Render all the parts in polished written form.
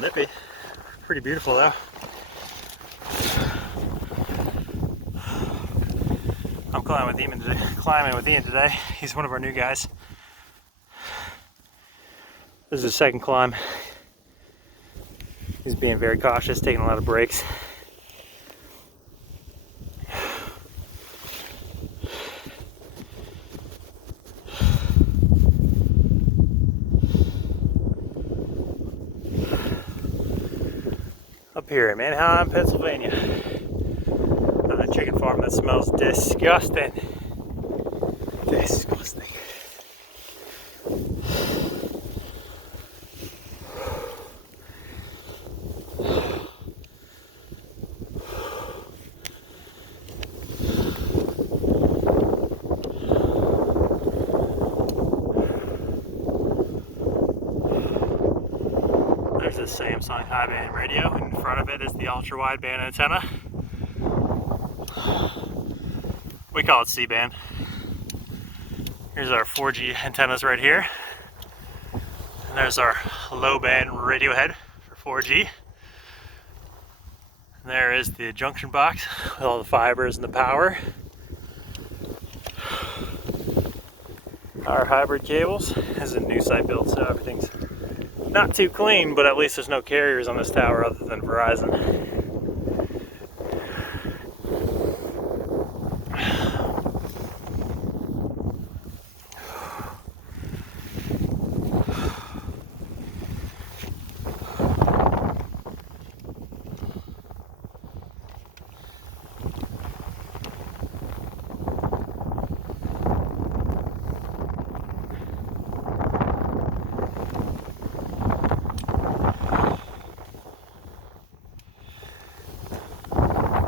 little nippy. Pretty beautiful though. I'm climbing with Ian today. He's one of our new guys. This is his second climb. He's being very cautious, taking a lot of breaks. Up here in Manheim, Pennsylvania. On a chicken farm that smells disgusting. Disgusting. There's this Samsung high band radio. In front of it is the ultra wide band antenna. We call it C-band. Here's our 4G antennas right here. And there's our low band radio head for 4G. And there is the junction box with all the fibers and the power. Our hybrid cables. This is a new site build, so everything's not too clean, but at least there's no carriers on this tower other than Verizon.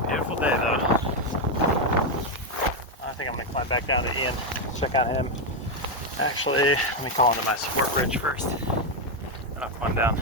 Beautiful day though. I think I'm gonna climb back down to Ian, check on him. Actually, let me call into my support bridge first, and I'll climb down.